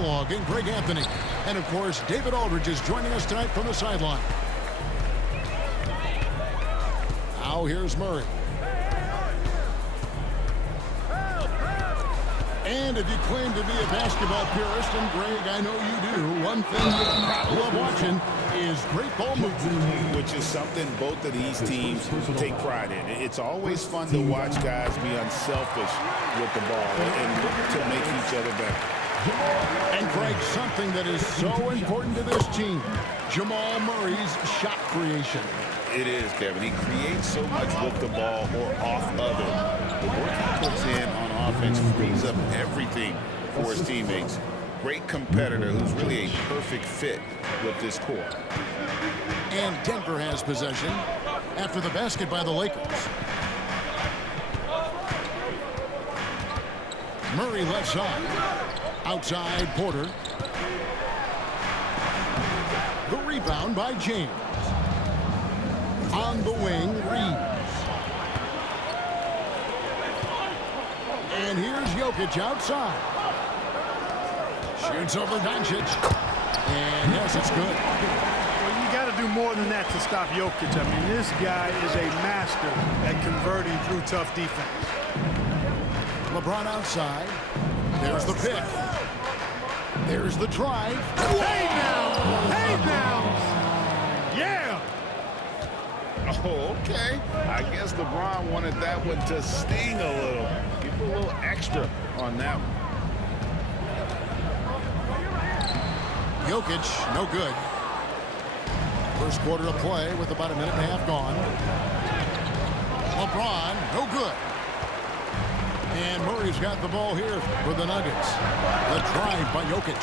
Kellogg and Greg Anthony. And, of course, David Aldridge is joining us tonight from the sideline. Now here's Murray. And if you claim to be a basketball purist, and Greg, I know you do, one thing you love watching is great ball movement. Which is something both of these teams take pride in. It's always fun to watch guys be unselfish with the ball and look to make each other better. And Greg, something that is so important to this team, Jamal Murray's shot creation. It is, Kevin. He creates so much with the ball or off of it. The work he puts in on offense frees up everything for his teammates. Great competitor who's really a perfect fit with this core. And Denver has possession after the basket by the Lakers. Murray left side. Outside Porter. The rebound by James. On the wing, Reeves. And here's Jokic outside. Shoots over Doncic. And yes, it's good. Well, you got to do more than that to stop Jokic. I mean, this guy is a master at converting through tough defense. LeBron outside. There's the pick. There's the drive. Hey now! Hey now! Yeah! Oh, okay. I guess LeBron wanted that one to sting a little. Give a little extra on that one. Jokic, no good. First quarter of play with about a minute and a half gone. LeBron, no good. And Murray's got the ball here for the Nuggets. The drive by Jokic.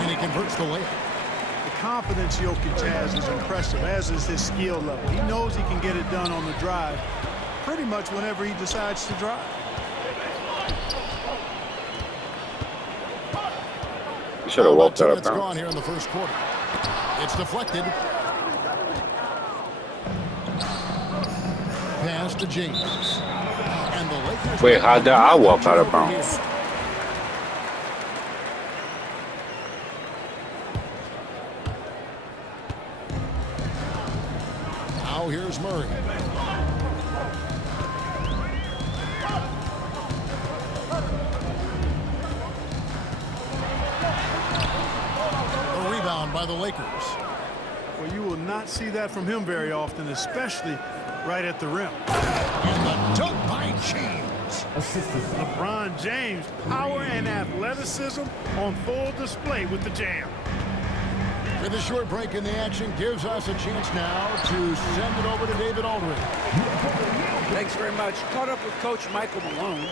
And he converts the layup. The confidence Jokic has is impressive, as is his skill level. He knows he can get it done on the drive pretty much whenever he decides to drive. Should have walked out of bounds. bounds. Gone here in the first quarter. It's deflected. Pass to James. And the Lakers. Wait, how did I walk out of bounds? Now here's Murray. A rebound by the Lakers. Well, you will not see that from him very often, especially right at the rim. And the dunk by James. LeBron James, power and athleticism on full display with the jam. With a short break in the action, gives us a chance now to send it over to David Aldridge. Thanks very much. Caught up with Coach Michael Malone.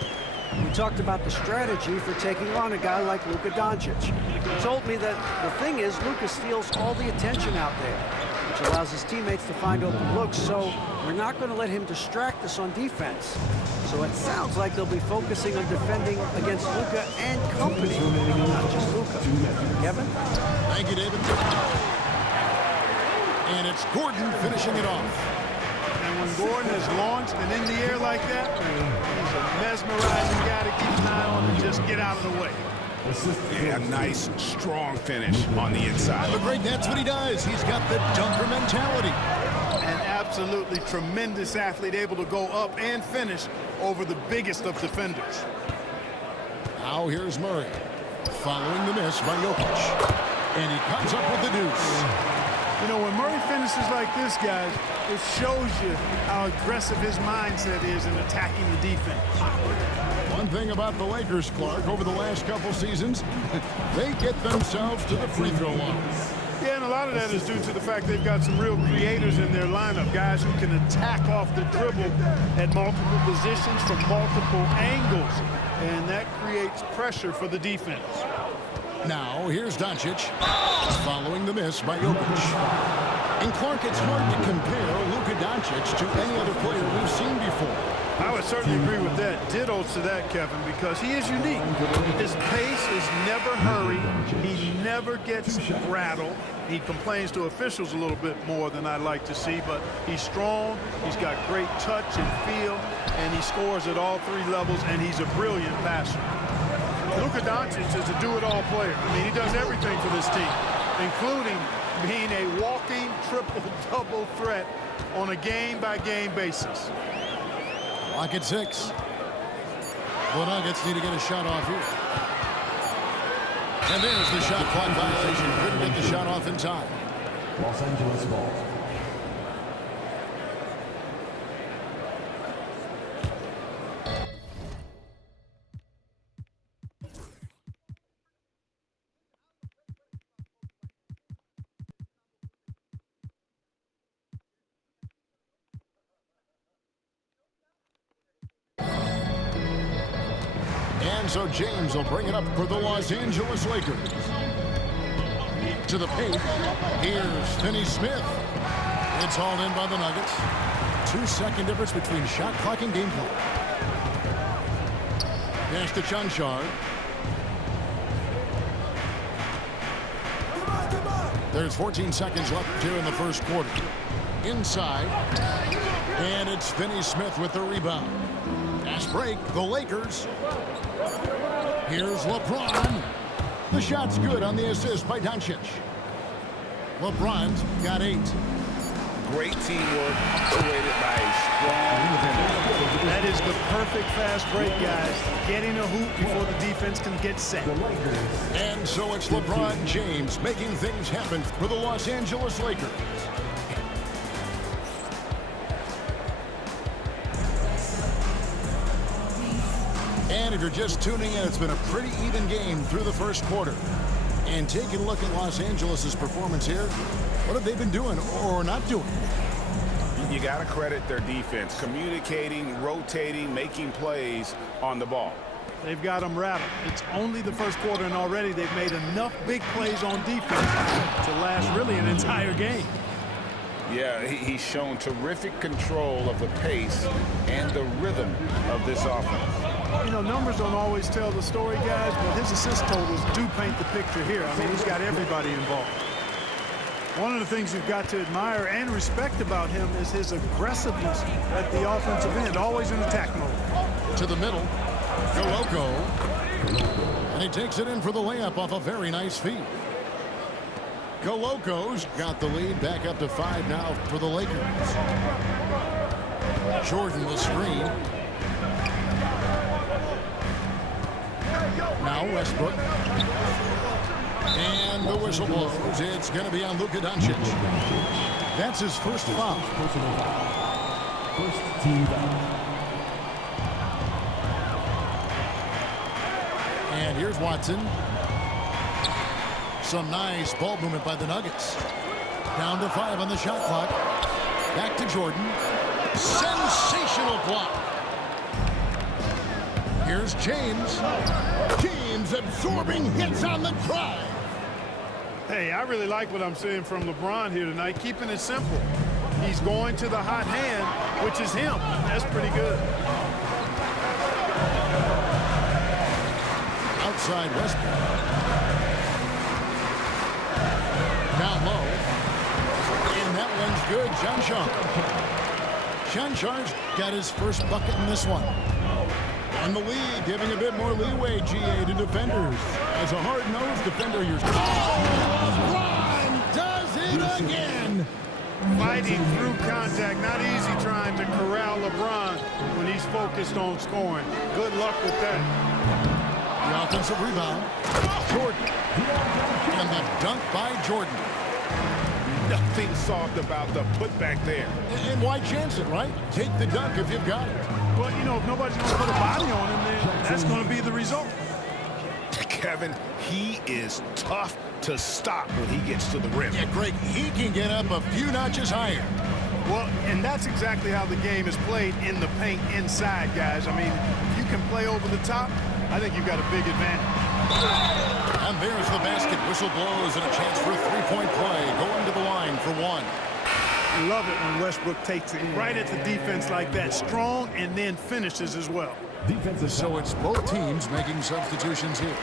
We talked about the strategy for taking on a guy like Luka Doncic. He told me that the thing is Luka steals all the attention out there, which allows his teammates to find open looks, so we're not going to let him distract us on defense. So it sounds like they'll be focusing on defending against Luka and company, not just Luka. Kevin? Thank you, David. And it's Gordon finishing it off. And when Gordon is launched and in the air like that, he's a mesmerizing guy to keep an eye on and just get out of the way. Yeah, nice, strong finish on the inside. But Greg, that's what he does. He's got the dunker mentality. An absolutely tremendous athlete, able to go up and finish over the biggest of defenders. Now here's Murray. Following the miss by Jokic. And he comes up with the deuce. You know, when Murray finishes like this, guys, it shows you how aggressive his mindset is in attacking the defense. One thing about the Lakers, Clark, over the last couple seasons, they get themselves to the free throw line. Yeah, and a lot of that is due to the fact they've got some real creators in their lineup, guys who can attack off the dribble at multiple positions from multiple angles, and that creates pressure for the defense. Now, here's Doncic, following the miss by Jokic. And Clark, it's hard to compare Luka Doncic to any other player we've seen before. I would certainly agree with that. Ditto to that, Kevin, because he is unique. His pace is never hurried. He never gets rattled. He complains to officials a little bit more than I'd like to see, but he's strong. He's got great touch and feel, and he scores at all three levels, and he's a brilliant passer. Luka Doncic is a do-it-all player. I mean, he does everything for this team, including being a walking triple-double threat on a game-by-game basis. Clock at 6. The Nuggets need to get a shot off here. And there's the shot clock violation. Couldn't get the shot off in time. Los Angeles ball. And so James will bring it up for the Los Angeles Lakers. To the paint. Here's Finney-Smith. It's hauled in by the Nuggets. 2-second difference between shot clock and game clock. Pass to Chanchard. There's 14 seconds left here in the first quarter. Inside. And it's Finney-Smith with the rebound. Fast break, the Lakers. Here's LeBron. The shot's good on the assist by Doncic. LeBron's got 8. Great teamwork, operated by a strong defender. That is the perfect fast break, guys. Getting a hoop before the defense can get set. And so it's LeBron James making things happen for the Los Angeles Lakers. And if you're just tuning in, it's been a pretty even game through the first quarter. And taking a look at Los Angeles' performance here, what have they been doing or not doing? You got to credit their defense, communicating, rotating, making plays on the ball. They've got them rattled. It's only the first quarter, and already they've made enough big plays on defense to last really an entire game. Yeah, he's shown terrific control of the pace and the rhythm of this offense. You know, numbers don't always tell the story, guys, but his assist totals do paint the picture here. I mean, he's got everybody involved. One of the things you've got to admire and respect about him is his aggressiveness at the offensive end, always in attack mode. To the middle, Goloko. And he takes it in for the layup off a very nice feed. Goloko's got the lead back up to 5 now for the Lakers. Jordan the screen. Now Westbrook. And the whistle blows. It's going to be on Luka Doncic. That's his first foul. First team foul. And here's Watson. Some nice ball movement by the Nuggets. Down to 5 on the shot clock. Back to Jordan. Sensational block. Here's James. James absorbing hits on the drive. Hey, I really like what I'm seeing from LeBron here tonight, keeping it simple. He's going to the hot hand, which is him. That's pretty good. Outside Westbrook. Down low. And that one's good. Chanchard's got his first bucket in this one. And the lead giving a bit more leeway, GA, to defenders. As a hard-nosed defender, you're... LeBron does it again! Fighting through contact, not easy trying to corral LeBron when he's focused on scoring. Good luck with that. The offensive rebound. Jordan. And the dunk by Jordan. Nothing soft about the putback there. And why chance it, right? Take the dunk if you've got it. Well, you know, if nobody's going to put a body on him, then that's going to be the result. Kevin, he is tough to stop when he gets to the rim. Yeah, Greg, he can get up a few notches higher. Well, and that's exactly how the game is played in the paint inside, guys. I mean, if you can play over the top, I think you've got a big advantage. And there's the basket. Whistle blows and a chance for a three-point play. Going to the line for one. I love it when Westbrook takes it right at the defense like that. Strong and then finishes as well. So it's both teams making substitutions here.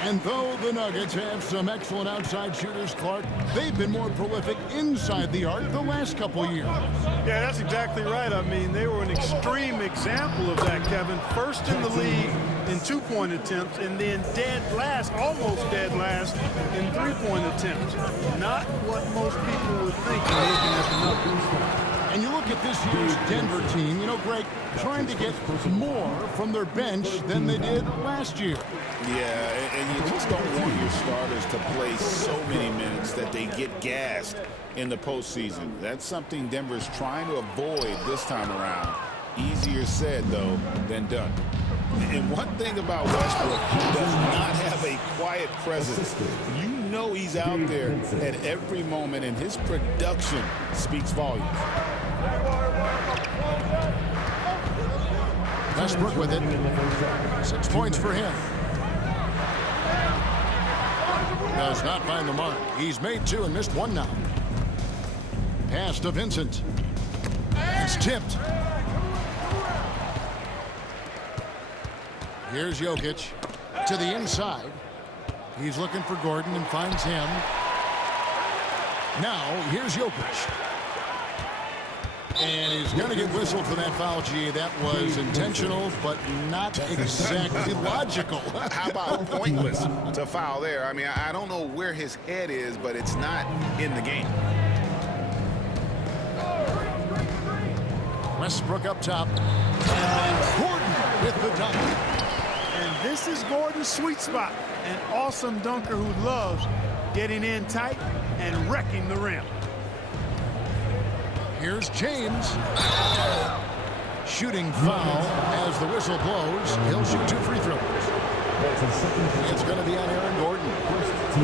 And though the Nuggets have some excellent outside shooters, Clark, they've been more prolific inside the arc the last couple years. Yeah, that's exactly right. I mean, they were an extreme example of that, Kevin. First in the league in 2-point attempts and then dead last, almost dead last in 3-point attempts. Not what most people would think when looking at the numbers. And you look at this year's Denver team, you know, Greg, trying to get more from their bench than they did last year. Yeah, and you just don't want your starters to play so many minutes that they get gassed in the postseason. That's something Denver's trying to avoid this time around. Easier said, though, than done. And one thing about Westbrook, he does not have a quiet presence. You know he's out there at every moment, and his production speaks volumes. Westbrook with it. 6 points for him. Does not find the mark. He's made 2 and missed 1 now. Pass to Vincent. It's tipped. Here's Jokic to the inside. He's looking for Gordon and finds him. Now, here's Jokic. And he's going to get whistled for that foul. Gee, that was intentional, but not exactly logical. How about pointless to foul there? I mean, I don't know where his head is, but it's not in the game. Westbrook up top. And Gordon with the dunk. And this is Gordon's sweet spot. An awesome dunker who loves getting in tight and wrecking the rim. Here's James. Shooting foul as the whistle blows. He'll shoot 2 free throws. It's going to be on Aaron Gordon.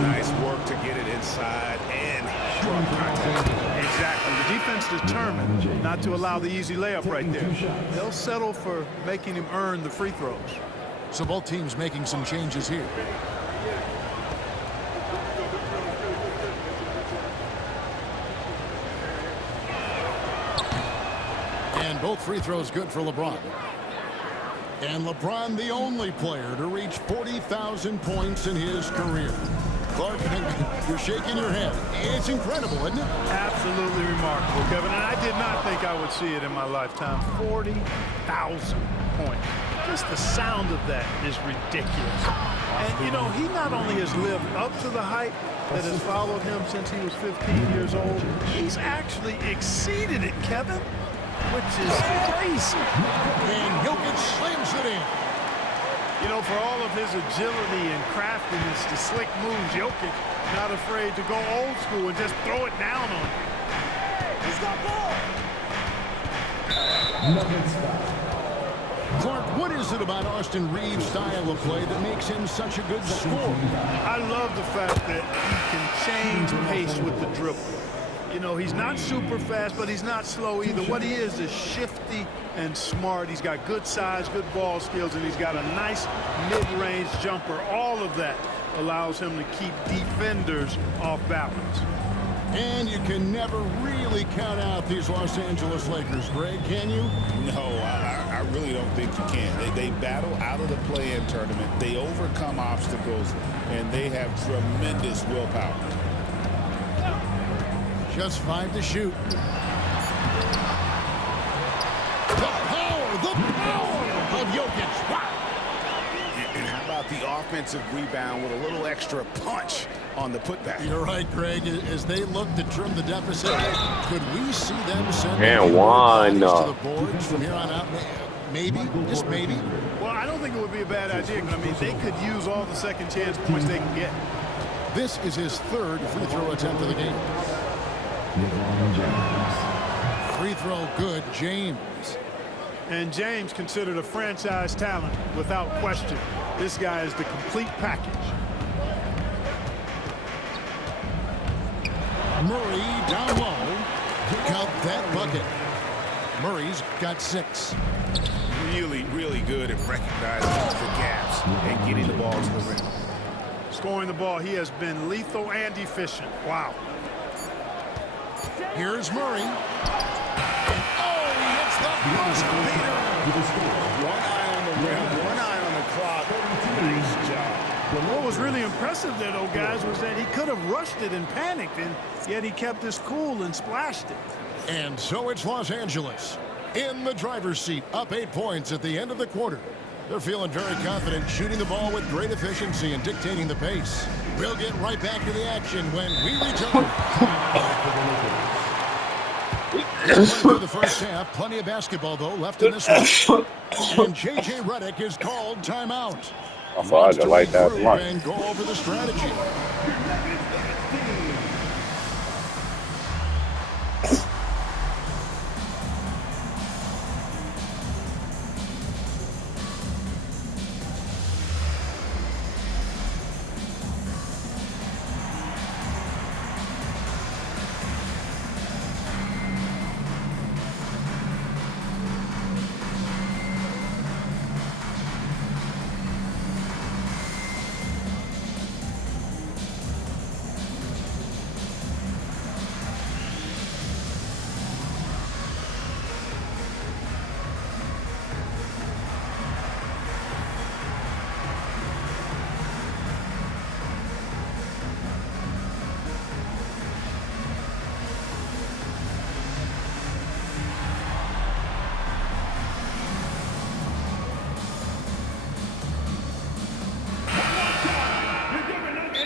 Nice work to get it inside and strong contact. Exactly. The defense determined not to allow the easy layup right there. They'll settle for making him earn the free throws. So both teams making some changes here. And both free throws good for LeBron. And LeBron, the only player to reach 40,000 points in his career. Clark, you're shaking your head. It's incredible, isn't it? Absolutely remarkable, Kevin. And I did not think I would see it in my lifetime. 40,000 points. Just the sound of that is ridiculous. And, you know, he not only has lived up to the hype that has followed him since he was 15 years old, he's actually exceeded it, Kevin, which is crazy. And Jokic slams it in. You know, for all of his agility and craftiness, the slick moves, Jokic not afraid to go old school and just throw it down on him. He's got ball. Clark, what is it about Austin Reeves' style of play that makes him such a good scorer? I love the fact that he can change pace with the dribble. You know, he's not super fast, but he's not slow either. What he is shifty and smart. He's got good size, good ball skills, and he's got a nice mid-range jumper. All of that allows him to keep defenders off balance. And you can never really count out these Los Angeles Lakers, Greg, can you? No, I really don't think you can. They battle out of the play-in tournament. They overcome obstacles, and they have tremendous willpower. Just 5 to shoot. The power of Jokic. Wow. And how about the offensive rebound with a little extra punch on the putback? You're right, Greg. As they look to trim the deficit, could we see them send And one to the boards from here on out? Maybe, just maybe. Well, I don't think it would be a bad idea. I mean, they could use all the second chance points they can get. This is his 3rd free throw attempt of the game. Free throw good, James. And James considered a franchise talent without question. This guy is the complete package. Murray down low. Count that bucket. Murray's got 6. Really, really good at recognizing the gaps and getting the ball to the rim. Scoring the ball, he has been lethal and efficient. Wow. Here's Murray. And oh, he hits the buzzer beater. One eye on the rim, one eye on the clock. Nice job. What was really impressive there, though, guys, was that he could have rushed it and panicked, and yet he kept his cool and splashed it. And so it's Los Angeles in the driver's seat, up 8 points at the end of the quarter. They're feeling very confident, shooting the ball with great efficiency and dictating the pace. We'll get right back to the action when we return. Through the first half, plenty of basketball, though, left in this one. And J.J. Redick is called timeout. I thought I'd like that much. And go over the strategy.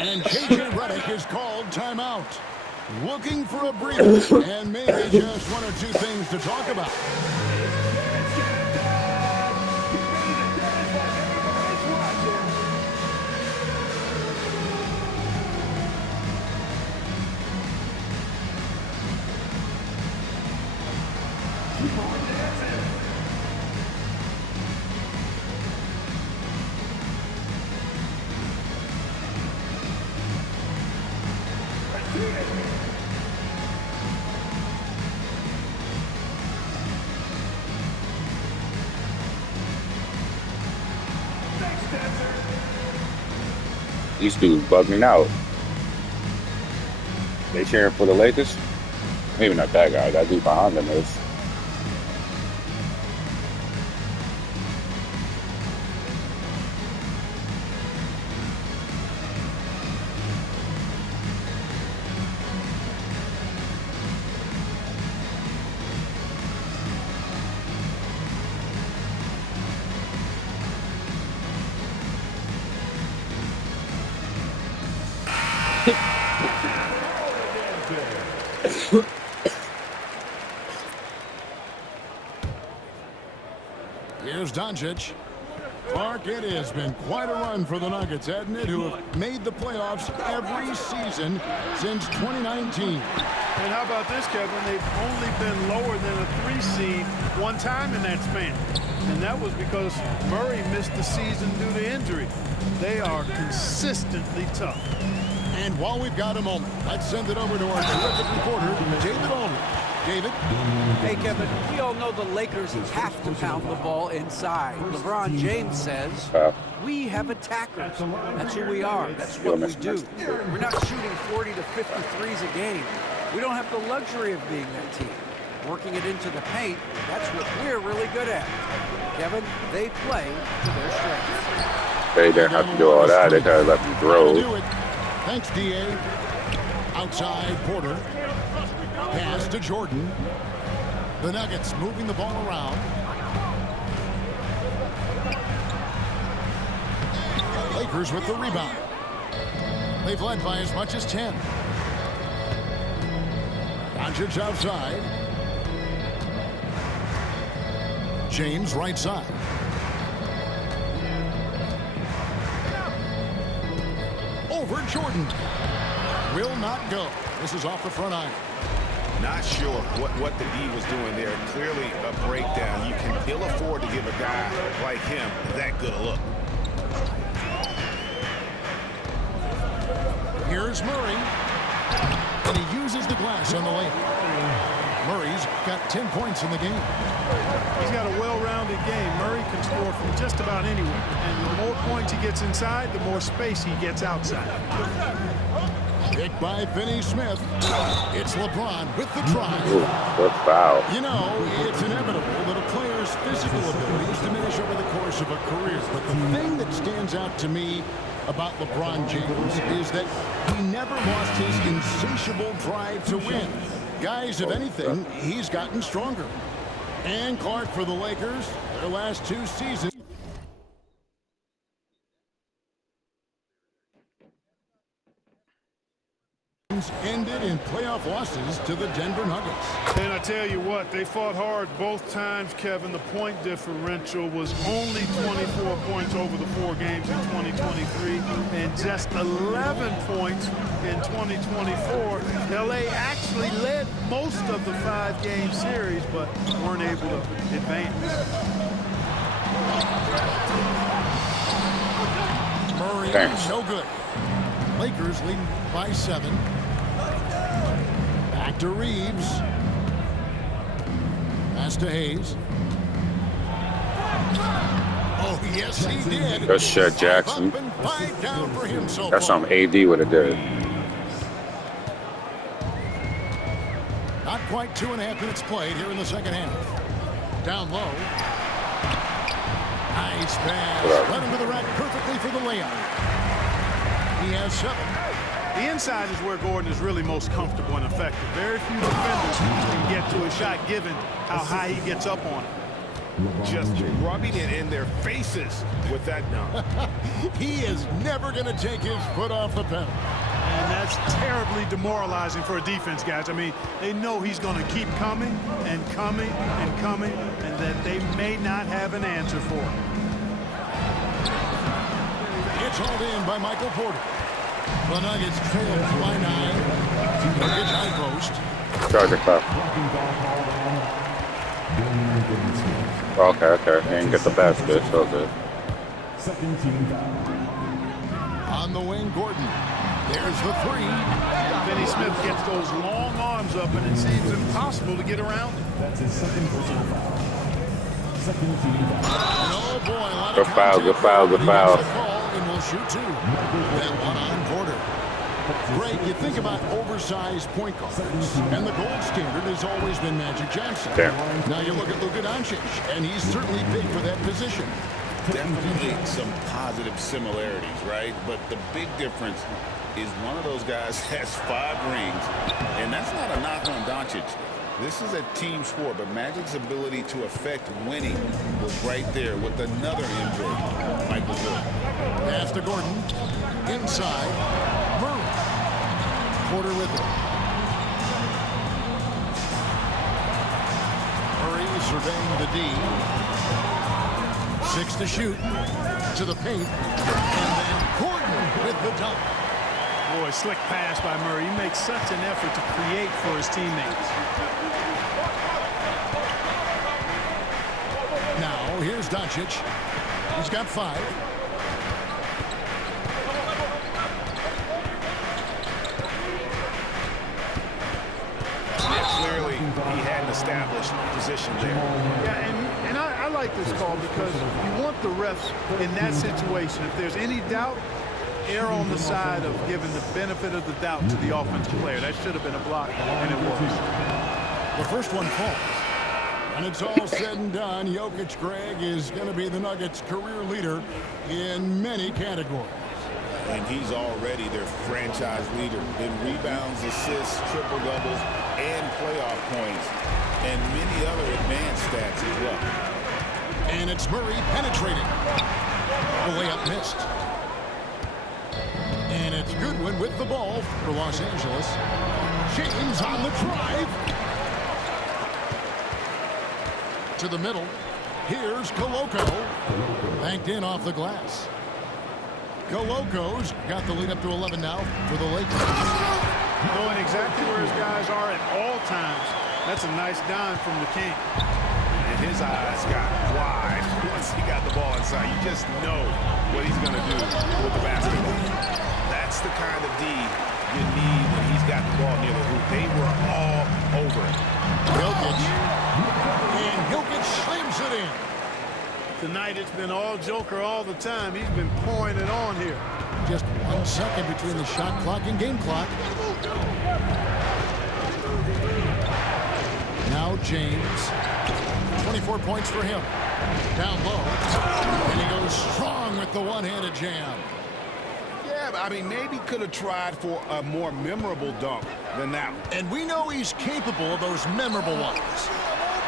And J.J. Redick is called timeout. Looking for a breather and maybe just one or two things to talk about. These dudes bugging out. They cheering for the Lakers? Maybe not that guy. That dude behind them is. Here's Doncic. Clark, it has been quite a run for the Nuggets, hasn't it, who have made the playoffs every season since 2019. And how about this, Kevin? They've only been lower than a 3 seed one time in that span. And that was because Murray missed the season due to injury. They are consistently tough. And while we've got a moment, let's send it over to our terrific reporter, David Olney. David? Hey, Kevin, we all know the Lakers have to pound the ball inside. LeBron James says, we have attackers. That's who we are. That's what we do. We're not shooting 40 to 50 threes a game. We don't have the luxury of being that team. Working it into the paint, that's what we're really good at. Kevin, they play to their strengths. They didn't have to do all that. They kind of let them throw. Thanks, D.A. Outside Porter. Pass to Jordan. The Nuggets moving the ball around. Lakers with the rebound. They've led by as much as 10. Doncic outside. James right side. Over Jordan. Will not go. This is off the front iron. Not sure what the D was doing there. Clearly a breakdown. You can ill afford to give a guy like him that good a look. Here's Murray. And he uses the glass on the lane. Murray's got 10 points in the game. He's got a well-rounded game. Murray can score from just about anywhere. And the more points he gets inside, the more space he gets outside. Picked by Finney Smith. It's LeBron with the drive. Ooh, good foul. You know, it's inevitable that a player's physical abilities diminish over the course of a career. But the thing that stands out to me about LeBron James is that he never lost his insatiable drive to win. Guys, if anything, he's gotten stronger. And Clark for the Lakers, their last 2 seasons. games ended in playoff losses to the Denver Nuggets. And I tell you what, they fought hard both times, Kevin. The point differential was only 24 points over the 4 games in 2023 and just 11 points in 2024. LA actually led most of the 5-game series, but weren't able to advance. Murray, Thanks. no good. Lakers leading by 7. Back to Reeves. Pass to Hayes. Oh, yes, he did. Good shit, Jackson. 5 up and 5 down for him so That's far. something AD would have did. Not quite 2.5 minutes played here in the second half. Down low. Nice pass. Led him to the rack perfectly for the layup. He has 7. The inside is where Gordon is really most comfortable and effective. Very few defenders can get to a shot given how high he gets up on it. Just rubbing it in their faces with that dunk. He is never going to take his foot off the pedal. And that's terribly demoralizing for a defense, guys. I mean, they know he's going to keep coming and coming and coming, and that they may not have an answer for it. It's hauled in by Michael Porter. The Nuggets trail by 9. Nuggets high post. Charger clap. Okay. He didn't get the basket, so good. Second team foul. On the wing, Gordon. There's the 3. Finney Smith gets those long arms up, and it seems impossible to get around it. That's his second personal foul. Second team foul. Oh, boy. A lot Good of foul, contact good foul, there. good He foul. gets the call and will shoot 2. That one on Porter. Greg, you think about oversized point guards, and the gold standard has always been Magic Johnson. Damn. Now you look at Luka Doncic, and he's certainly big for that position. Definitely some positive similarities, right? But the big difference is one of those guys has 5 rings, and that's not a knock on Doncic. This is a team sport, but Magic's ability to affect winning was right there with another MVP, Michael Jordan. Pass to Gordon. Inside. Murray. Porter with it. Murray surveying the D. 6 to shoot. To the paint. And then Gordon with the dunk. Boy, slick pass by Murray. He makes such an effort to create for his teammates. Now, here's Doncic. He's got 5. Clearly, he had an established position there. Yeah, and I like this call because you want the refs in that situation. If there's any doubt, err on the side of giving the benefit of the doubt to the offensive player. That should have been a block, and it was. The first one falls. And it's all said and done. Jokic, Greg, is going to be the Nuggets' career leader in many categories. And he's already their franchise leader in rebounds, assists, triple-doubles, and playoff points, and many other advanced stats as well. And it's Murray penetrating. The layup missed. And it's Goodwin with the ball for Los Angeles. James on the drive. To the middle. Here's Koloko. Banked in off the glass. Koloko's got the lead up to 11 now for the Lakers. Knowing exactly where his guys are at all times. That's a nice dime from the king. And his eyes got wide once he got the ball inside. You just know what he's going to do with the basketball. That's the kind of D you need when he's got the ball near the hoop. They were all over it. Jokic. And Jokic slams it in. Tonight it's been all Joker all the time. He's been pouring it on here. Just 1 second between the shot clock and game clock. Now James. 24 points for him. Down low. And he goes strong with the one-handed jam. Yeah, but I mean, maybe could have tried for a more memorable dunk than that one. And we know he's capable of those memorable ones.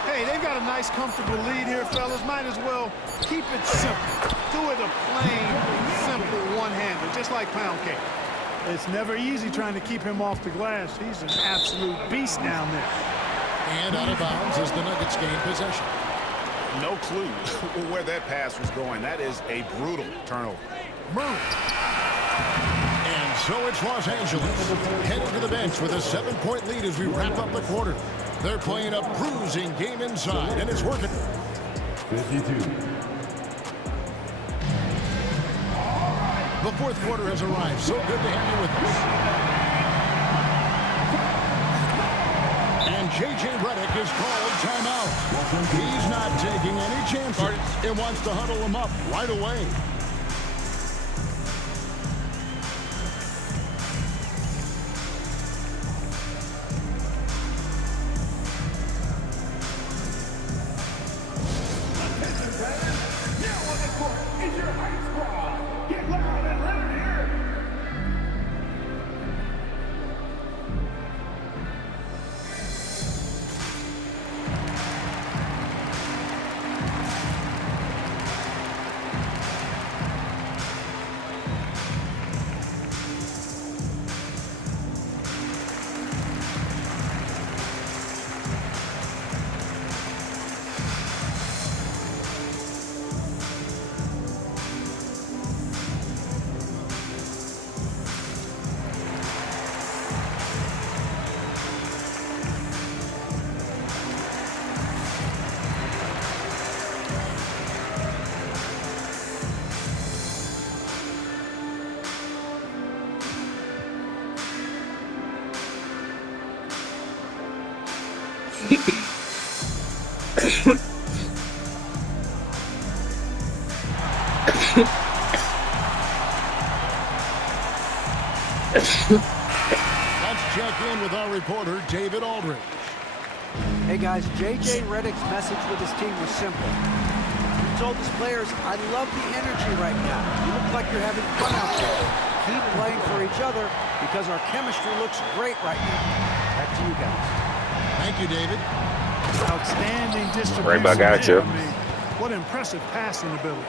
Hey, they've got a nice, comfortable lead here, fellas. Might as well keep it simple. Do it a plain, simple one-hander, just like pound cake. It's never easy trying to keep him off the glass. He's an absolute beast down there. And out of bounds as the Nuggets gain possession. No clue where that pass was going. That is a brutal turnover. Murray. And so it's Los Angeles heading to the bench with a 7-point lead as we wrap up the quarter. They're playing a bruising game inside, and it's working. 52. The fourth quarter has arrived. So good to have you with us. And J.J. Redick is called timeout. He's not taking any chances and wants to huddle him up right away. Let's check in with our reporter, David Aldridge. Hey guys, J.J. Redick's message with his team was simple. He told his players, I love the energy right now. You look like you're having fun out there. Keep playing for each other because our chemistry looks great right now. Back to you guys. Thank you, David. Outstanding distribution. Right back at you. I mean, what impressive passing ability.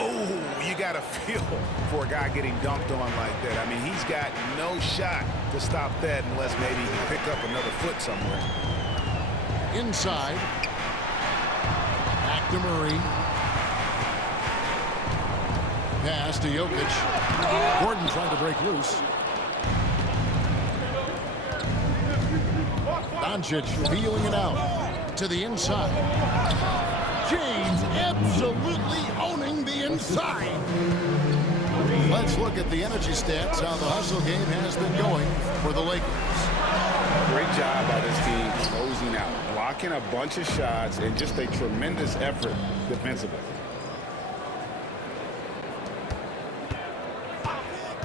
Oh, you got to feel for a guy getting dunked on like that. I mean, he's got no shot to stop that unless maybe he can pick up another foot somewhere. Inside. Back to Murray. Pass to Jokic. Gordon trying to break loose. Doncic feeling it out to the inside. James absolutely owning the inside. Let's look at the energy stats, how the hustle game has been going for the Lakers. Great job by this team closing out, blocking a bunch of shots, and just a tremendous effort defensively.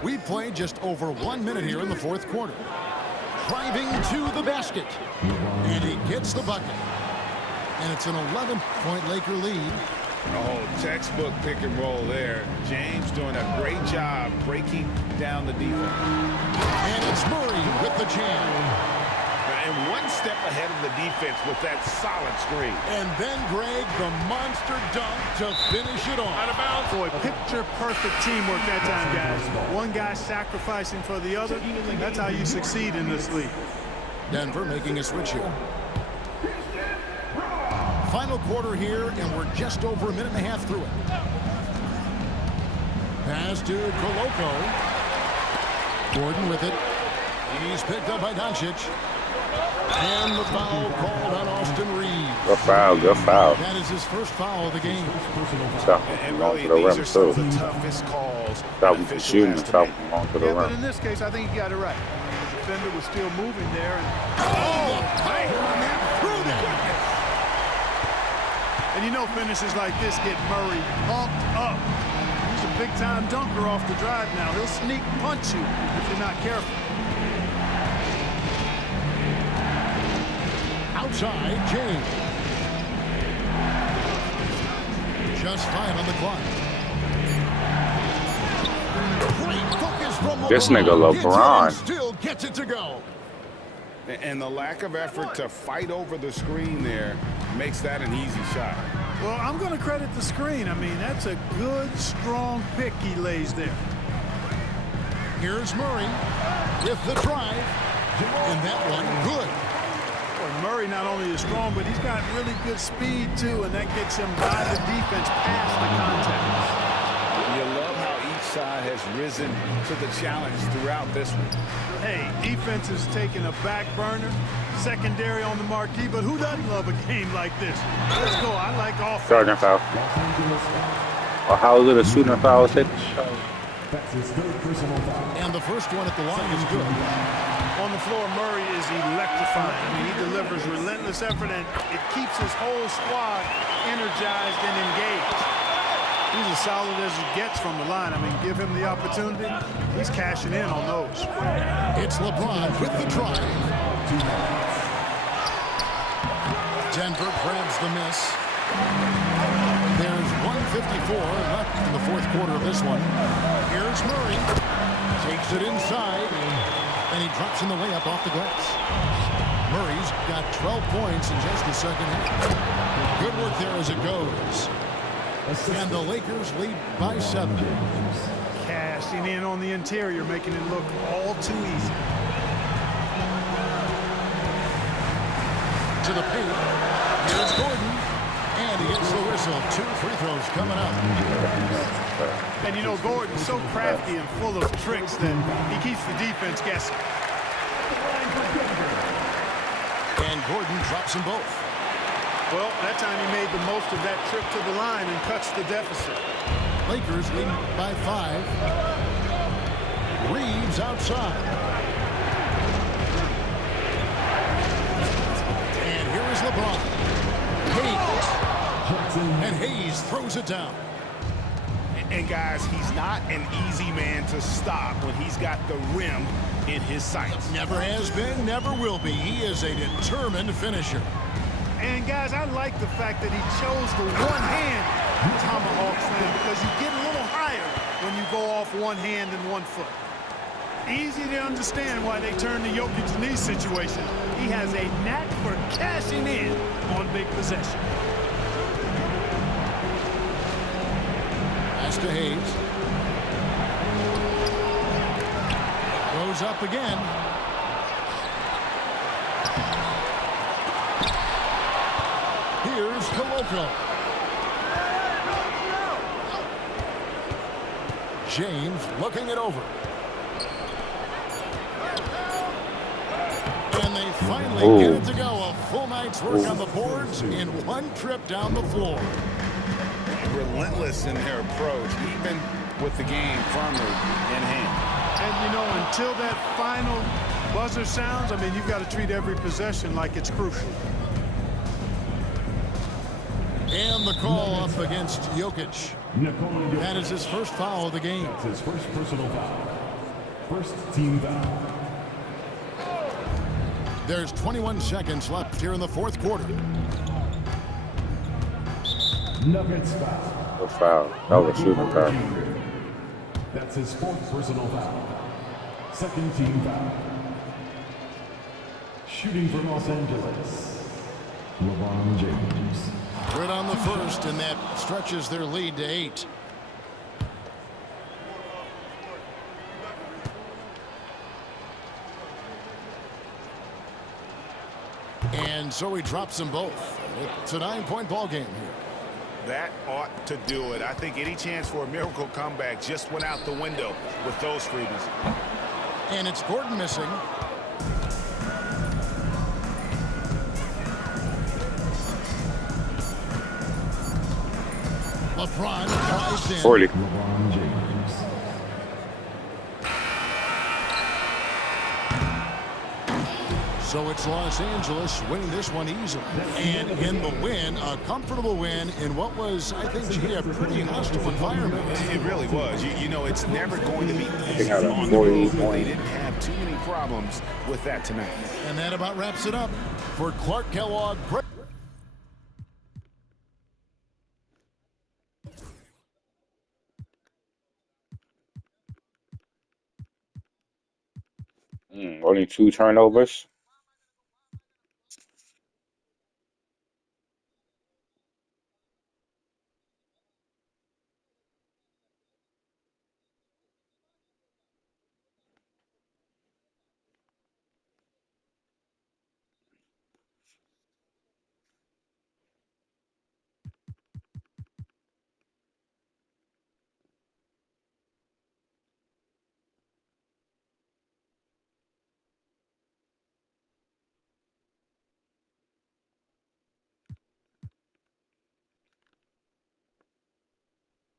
We played just over 1 minute here in the fourth quarter. Driving to the basket. And he gets the bucket. And it's an 11-point Laker lead. Oh, textbook pick and roll there. James doing a great job breaking down the defense. And it's Murray with the jam. And one step ahead of the defense with that solid screen. And then Greg, the monster dunk to finish it off. Out of bounds. Boy, picture-perfect teamwork that time, guys. One guy sacrificing for the other. That's how you succeed in this league. Denver making a switch here. Final quarter here, and we're just over a minute and a half through it. Pass to Koloko. Gordon with it. He's picked up by Doncic. And the foul called on Austin Reeves. Good foul, good foul. That is his first foul of the game. Stop And going really, to the these rim, are some of too. the toughest calls. Stop an official shooting has and to stop make. going to the Yeah, but rim. in this case, I think you got it right. The defender was still moving there. And you know finishes like this get Murray pumped up. He's a big-time dunker off the drive now. He'll sneak punch you if you're not careful. Outside, James. Just 5 on the clock. Great focus from LeBron. This nigga LeBron. Still gets it to go. And the lack of effort to fight over the screen there makes that an easy shot. Well, I'm going to credit the screen. I mean, that's a good, strong pick he lays there. Here's Murray with the drive. And that one good. Well, Murray not only is strong, but he's got really good speed, too, and that gets him by the defense past the contact. You love how each side has risen to the challenge throughout this one. Hey, defense is taking a back burner, secondary on the marquee, but who doesn't love a game like this? Let's go. I like offense. Charging foul. Or how is it a shooting foul? That's his third personal foul. And the first one at the line is good. On the floor, Murray is electrifying. I mean, he delivers relentless effort, and it keeps his whole squad energized and engaged. He's as solid as it gets from the line. I mean, give him the opportunity, he's cashing in on those. It's LeBron with the drive. Denver grabs the miss. There's 1:54 left in the fourth quarter of this one. Here's Murray. Takes it inside. And he drops in the layup off the glass. Murray's got 12 points in just the second half. Good work there as it goes. And the Lakers lead by 7. Cashing in on the interior, making it look all too easy. To the paint. Here's Gordon. And he gets the whistle. 2 free throws coming up. And you know, Gordon's so crafty and full of tricks that he keeps the defense guessing. And Gordon drops them both. Well, that time he made the most of that trip to the line and cuts the deficit. Lakers lead by 5. Reeves outside. And here is LeBron. Hayes. And Hayes throws it down. And guys, he's not an easy man to stop when he's got the rim in his sights. Never has been, never will be. He is a determined finisher. And guys, I like the fact that he chose the one-hand tomahawk slam because you get a little higher when you go off one hand and one foot. Easy to understand why they turn to Jokic in these situations. He has a knack for cashing in on big possession. Pass to Hayes. Goes up again. Here's Koloko. James looking it over. And they finally get it to go. A full night's work on the boards in one trip down the floor. Relentless in their approach, even with the game firmly in hand. And, you know, until that final buzzer sounds, I mean, you've got to treat every possession like it's crucial. And the call up against Jokic. That is his first foul of the game. That's his first personal foul. First team foul. There's 21 seconds left here in the fourth quarter. Nuggets foul. A foul. That was a shooting foul. That's his fourth personal foul. Second team foul. Shooting for Los Angeles, LeBron James. Right on the first, and that stretches their lead to 8. And so he drops them both. It's a 9-point ball game here. That ought to do it. I think any chance for a miracle comeback just went out the window with those freebies. And it's Gordon missing. LeBron drives in. 40. LeBron James. So it's Los Angeles winning this one easily. And in the win, a comfortable win in what was, I think, a pretty hostile environment. It really was. You know, it's never going to be easy had a on the 40 road, but they point. didn't have too many problems with that tonight. And that about wraps it up for Clark Kellogg. Only 2 turnovers.